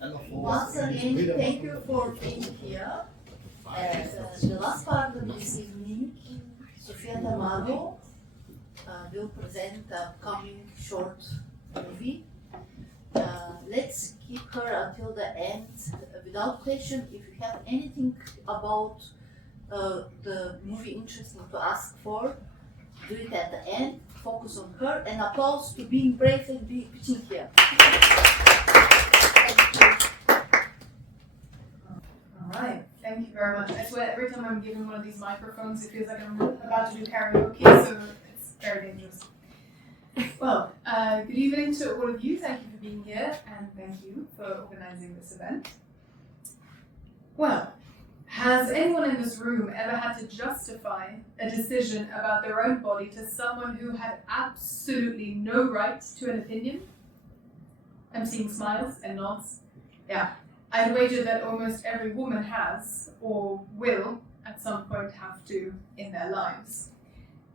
Once again, thank you for being here. The last part of this evening, Sophia Tamaro will present the upcoming short movie. Let's keep her until the end without question. If you have anything about the movie interesting to ask for, do it at the end. Focus on her and applause to being brave and being here. Alright, thank you very much. I swear every time I'm given one of these microphones it feels like I'm about to do karaoke, so it's very dangerous. Well, good evening to all of you. Thank you for being here and thank you for organising this event. Well, has anyone in this room ever had to justify a decision about their own body to someone who had absolutely no right to an opinion? I'm seeing smiles and nods. Yeah, I'd wager that almost every woman has, or will, at some point have to in their lives.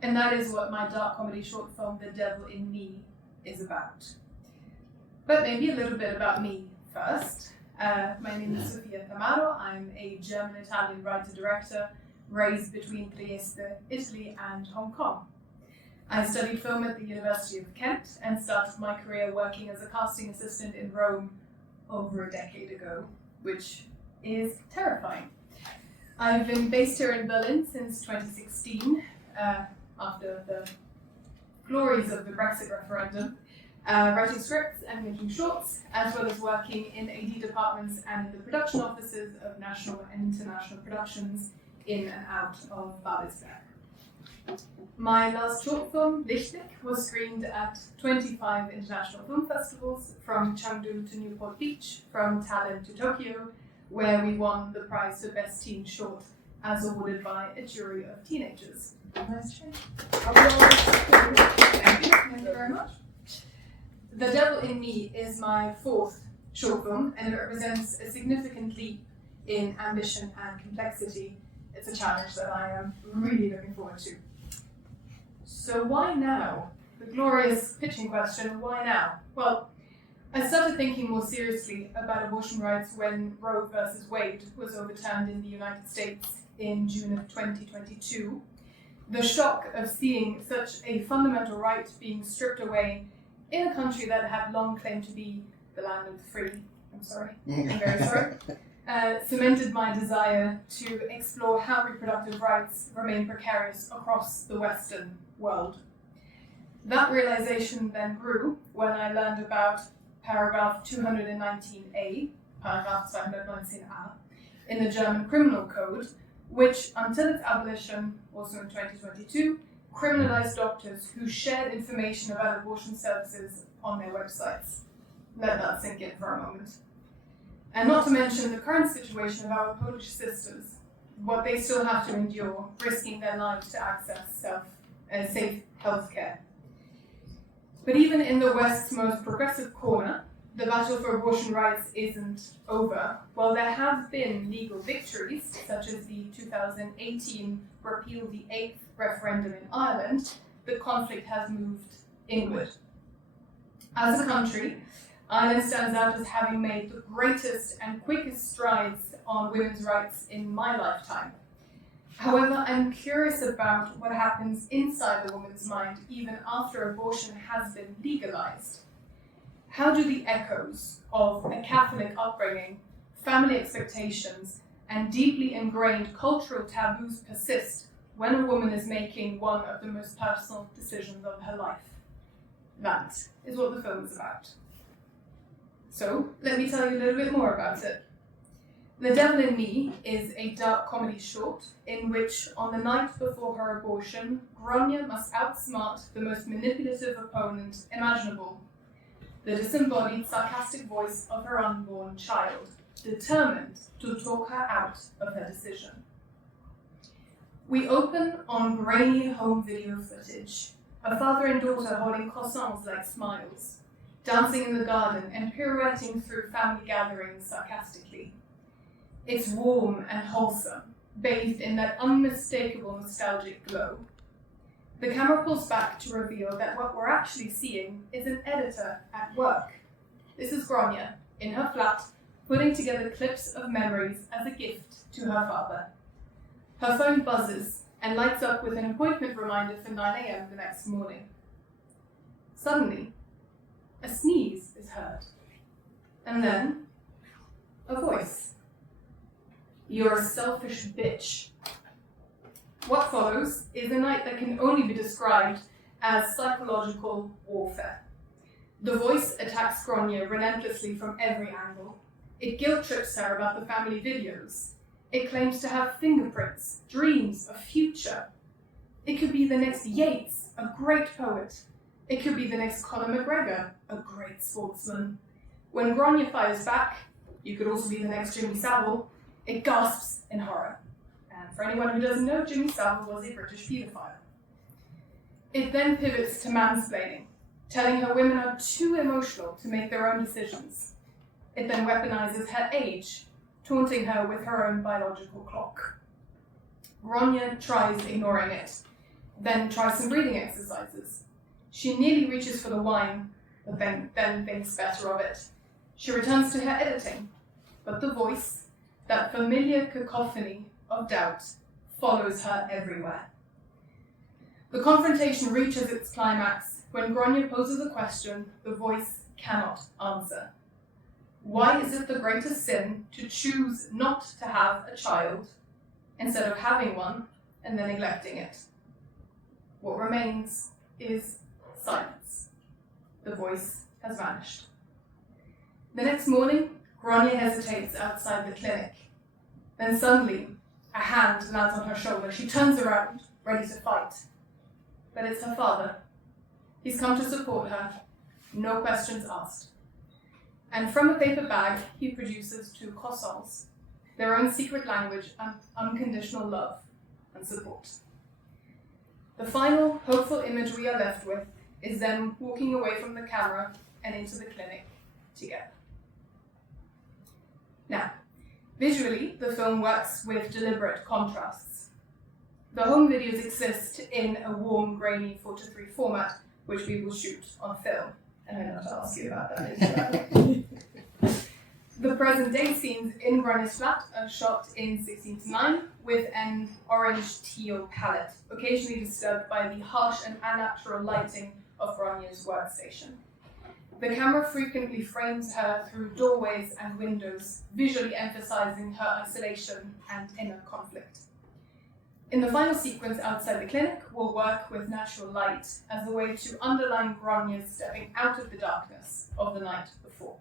And that is what my dark comedy short film, The Devil in Me, is about. But maybe a little bit about me first. My name is Sophia Tamaro. I'm a German-Italian writer-director raised between Trieste, Italy and Hong Kong. I studied film at the University of Kent and started my career working as a casting assistant in Rome over a decade ago, which is terrifying. I've been based here in Berlin since 2016, after the glories of the Brexit referendum. Writing scripts and making shorts, as well as working in AD departments and in the production offices of national and international productions in and out of Babelsberg. My last short film, Lichtblick, was screened at 25 international film festivals, from Chengdu to Newport Beach, from Tallinn to Tokyo, where we won the prize for Best Teen Short, as awarded by a jury of teenagers. Nice try. Thank you very much. The Devil in Me is my fourth short film, and it represents a significant leap in ambition and complexity. It's a challenge that I am really looking forward to. So why now? The glorious pitching question, why now? Well, I started thinking more seriously about abortion rights when Roe versus Wade was overturned in the United States in June of 2022. The shock of seeing such a fundamental right being stripped away in a country that had long claimed to be the land of the free, I'm very sorry, cemented my desire to explore how reproductive rights remain precarious across the Western world. That realization then grew when I learned about paragraph 219a, paragraph 219a, in the German Criminal Code, which, until its abolition, also in 2022, criminalized doctors who shared information about abortion services on their websites. Let that sink in for a moment. And not to mention the current situation of our Polish sisters, what they still have to endure, risking their lives to access safe healthcare. But even in the West's most progressive corner, the battle for abortion rights isn't over. While there have been legal victories, such as the 2018 Repeal the Eighth referendum in Ireland, the conflict has moved inward. As a country, Ireland stands out as having made the greatest and quickest strides on women's rights in my lifetime. However, I'm curious about what happens inside a woman's mind even after abortion has been legalized. How do the echoes of a Catholic upbringing, family expectations, and deeply ingrained cultural taboos persist when a woman is making one of the most personal decisions of her life? That is what the film is about. So, let me tell you a little bit more about it. The Devil in Me is a dark comedy short in which, on the night before her abortion, Gronya must outsmart the most manipulative opponent imaginable, the disembodied, sarcastic voice of her unborn child, determined to talk her out of her decision. We open on grainy home video footage, a father and daughter holding croissants like smiles, dancing in the garden and pirouetting through family gatherings sarcastically. It's warm and wholesome, bathed in that unmistakable nostalgic glow. The camera pulls back to reveal that what we're actually seeing is an editor at work. This is Gronya, in her flat, putting together clips of memories as a gift to her father. Her phone buzzes and lights up with an appointment reminder for 9 a.m. the next morning. Suddenly, a sneeze is heard, and then a voice. "You're a selfish bitch." What follows is a night that can only be described as psychological warfare. The voice attacks Grania relentlessly from every angle. It guilt trips her about the family videos. It claims to have fingerprints, dreams, a future. It could be the next Yeats, a great poet. It could be the next Conor McGregor, a great sportsman. When Grania fires back, you could also be the next Jimmy Savile, it gasps in horror. And for anyone who doesn't know, Jimmy Savile was a British paedophile. It then pivots to mansplaining, telling her women are too emotional to make their own decisions. It then weaponizes her age, taunting her with her own biological clock. Grania tries ignoring it, then tries some breathing exercises. She nearly reaches for the wine, but then thinks better of it. She returns to her editing, but the voice, that familiar cacophony of doubt, follows her everywhere. The confrontation reaches its climax when Grania poses a question the voice cannot answer. Why is it the greatest sin to choose not to have a child instead of having one and then neglecting it? What remains is silence. The voice has vanished. The next morning, Grania hesitates outside the clinic. Then suddenly, a hand lands on her shoulder. She turns around, ready to fight. But it's her father. He's come to support her, no questions asked. And from a paper bag, he produces 2 croissants, their own secret language and unconditional love and support. The final hopeful image we are left with is them walking away from the camera and into the clinic together. Now, visually, the film works with deliberate contrasts. The home videos exist in a warm, grainy 4:3 format, which we will shoot on film. And I know to ask you about that later. The present day scenes in Grania's flat are shot in 16:9 with an orange-teal palette, occasionally disturbed by the harsh and unnatural lighting of Grania's workstation. The camera frequently frames her through doorways and windows, visually emphasizing her isolation and inner conflict. In the final sequence outside the clinic, we'll work with natural light as a way to underline Grania's stepping out of the darkness of the night before.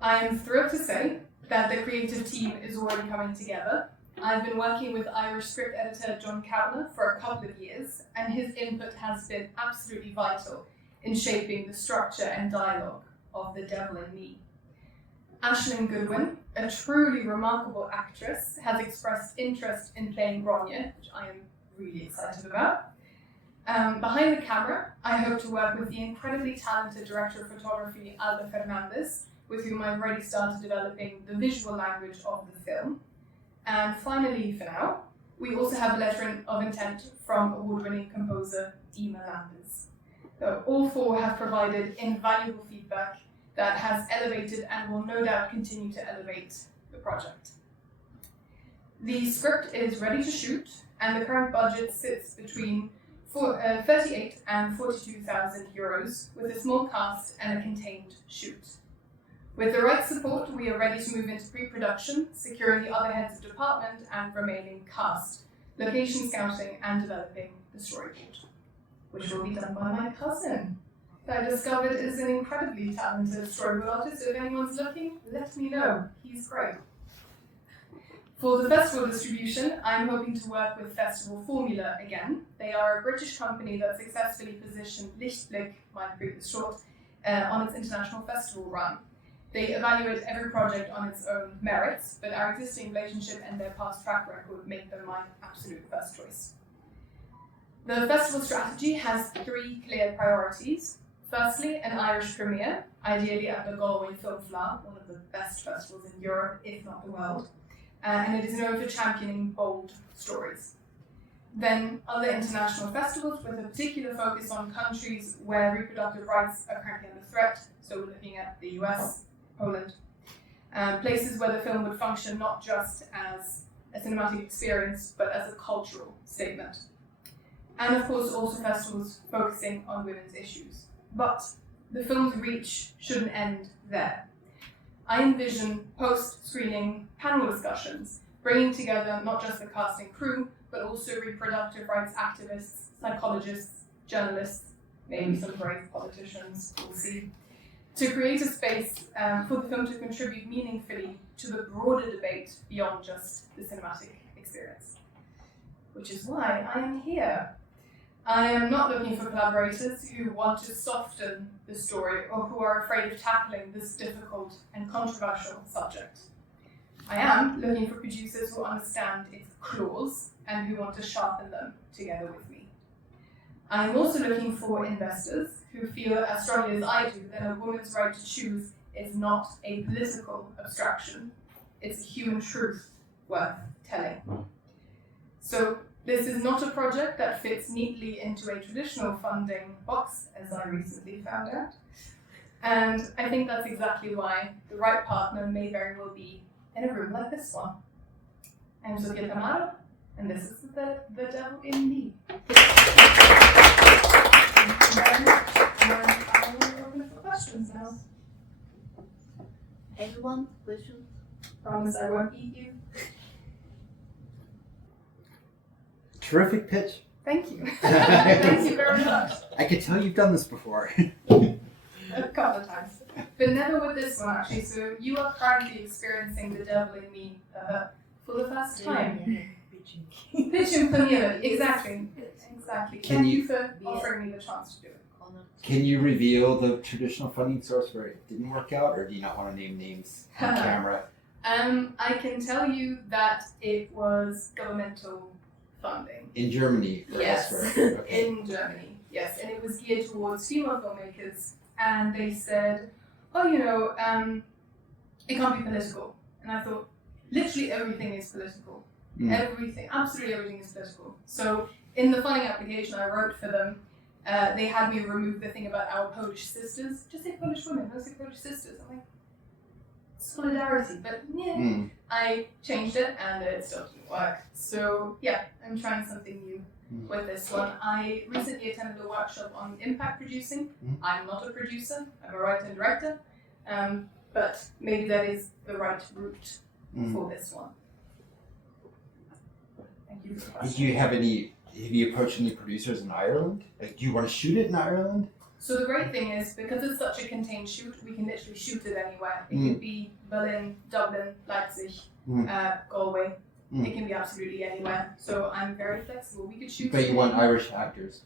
I am thrilled to say that the creative team is already coming together. I've been working with Irish script editor John Kavanagh for a couple of years, and his input has been absolutely vital in shaping the structure and dialogue of The Devil in Me. Ashlyn Goodwin, a truly remarkable actress, has expressed interest in playing Grania, which I am really excited about. Behind the camera, I hope to work with the incredibly talented director of photography, Alba Fernandez, with whom I've already started developing the visual language of the film. And finally, for now, we also have a letter of intent from award-winning composer Dima Landers. So all 4 have provided invaluable feedback that has elevated and will no doubt continue to elevate the project. The script is ready to shoot, and the current budget sits between 38 and 42,000 euros, with a small cast and a contained shoot. With the right support, we are ready to move into pre-production, securing the other heads of department and remaining cast, location scouting, and developing the storyboard, which will be done by my cousin, who I discovered is an incredibly talented storyboard artist. If anyone's looking, let me know. He's great. For the festival distribution, I'm hoping to work with Festival Formula again. They are a British company that successfully positioned Lichtblick, my previous short, on its international festival run. They evaluate every project on its own merits, but our existing relationship and their past track record make them my absolute first choice. The festival strategy has 3 clear priorities. Firstly, an Irish premiere, ideally at the Galway Film Fleadh, one of the best festivals in Europe, if not the world, and it is known for championing bold stories. Then other international festivals with a particular focus on countries where reproductive rights are currently under threat, so we're looking at the US, Poland, places where the film would function not just as a cinematic experience, but as a cultural statement. And of course, also festivals focusing on women's issues. But the film's reach shouldn't end there. I envision post-screening panel discussions, bringing together not just the cast and crew, but also reproductive rights activists, psychologists, journalists, maybe some brave politicians, we'll see, to create a space for the film to contribute meaningfully to the broader debate beyond just the cinematic experience. Which is why I am here. I am not looking for collaborators who want to soften the story or who are afraid of tackling this difficult and controversial subject. I am looking for producers who understand its claws and who want to sharpen them together with me. I am also looking for investors who feel as strongly as I do that a woman's right to choose is not a political abstraction. It's a human truth worth telling. So this is not a project that fits neatly into a traditional funding box, as I recently found out. And I think that's exactly why the right partner may very well be in a room like this one. I'm Sophia Tamaro, and this is the Devil in Me. Thank you very much. And I'm open for questions now. Anyone? Questions? Promise I won't eat you. Terrific pitch. Thank you. Thank you very much. I could tell you've done this before. A couple of times. But never with this one, actually. So you are currently experiencing the devil in me for the first time. Pitching premiere, exactly. Exactly. Can Thank you- you for offering me the chance to do it. Can you reveal the traditional funding source where it didn't work out, or do you not want to name names on camera? I can tell you that it was governmental funding. In Germany or Yes, elsewhere? Okay. in Germany, yes. And it was geared towards female filmmakers. And they said, oh, it can't be political. And I thought, literally everything is political. Everything, absolutely everything is political. So in the funding application I wrote for them, they had me remove the thing about our Polish sisters. Just say Polish women, don't say Polish sisters. I'm like, solidarity. But yeah, I changed it and it still didn't work. So yeah, I'm trying something new with this one. I recently attended a workshop on impact producing. I'm not a producer, I'm a writer and director. But maybe that is the right route for this one. Thank you for the question. Have you approached any producers in Ireland? Like, do you want to shoot it in Ireland? So the great thing is, because it's such a contained shoot, we can literally shoot it anywhere. It could be Berlin, Dublin, Leipzig, Galway. It can be absolutely anywhere. So I'm very flexible. We could shoot. But you want Irish actors?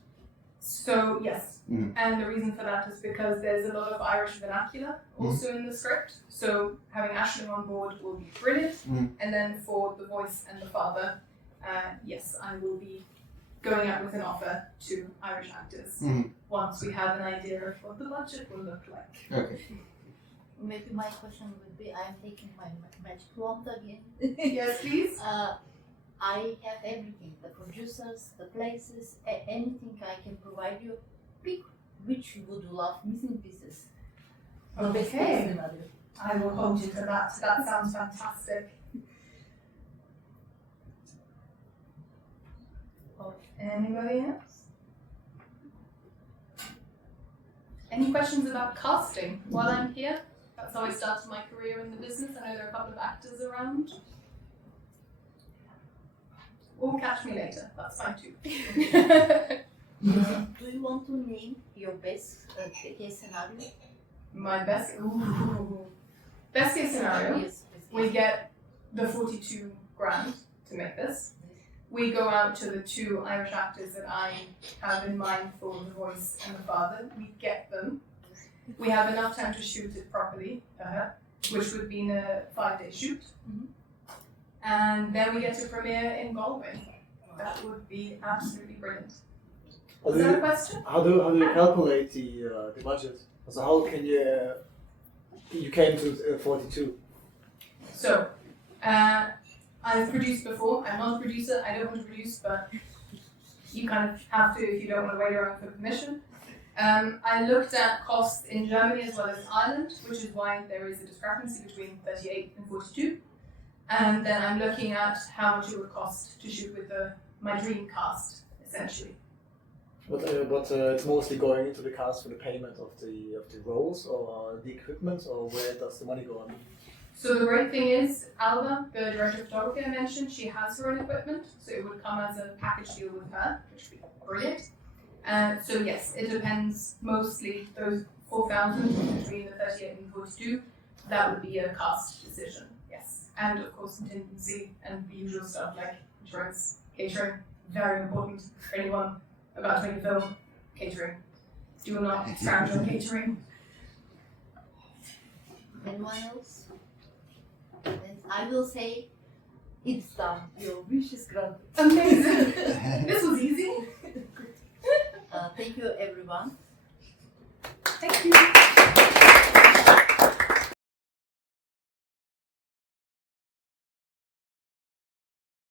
So yes, and the reason for that is because there's a lot of Irish vernacular also in the script. So having Aisling on board will be brilliant. And then for the voice and the father, yes, I will be going out with an offer to Irish actors once we have an idea of what the budget will look like. Okay. Maybe my question would be, I'm taking my magic wand again. Yes, please. I have everything, the producers, the places, anything I can provide you. Pick which you would love, missing pieces. The best case Okay. scenario. I will hold you to that. That sounds fantastic. Anybody else? Any questions about casting while I'm here? That's how I started my career in the business. I know there are a couple of actors around. Or catch me later, that's fine too. Do you want to name your best case scenario? My best case scenario, Yes, we get the 42 grand to make this. We go out to the 2 Irish actors that I have in mind for the voice and the father. We get them. We have enough time to shoot it properly, which would be a 5-day shoot. And then we get to premiere in Galway. That would be absolutely brilliant. Is that a question? How do you calculate the budget? So how can you came to 42? So, I've produced before. I'm not a producer. I don't want to produce, but you kind of have to if you don't want to wait around for permission. I looked at costs in Germany as well as Ireland, which is why there is a discrepancy between 38 and 42. And then I'm looking at how much it would cost to shoot with my dream cast, essentially. But it's mostly going into the cast for the payment of the roles or the equipment, or where does the money go on? So the great thing is, Alba, the director of photography I mentioned, she has her own equipment, so it would come as a package deal with her, which would be brilliant. So yes, it depends mostly, those 4,000 between the 38 and 42, that would be a cost decision, yes. And of course contingency and the usual stuff like insurance, catering, very important for anyone about to make a film, catering. Do not scrounge on catering. Anyone else? Yes, I will say, it's done. Your wish is granted. Amazing! This was easy. Thank you, everyone. Thank you.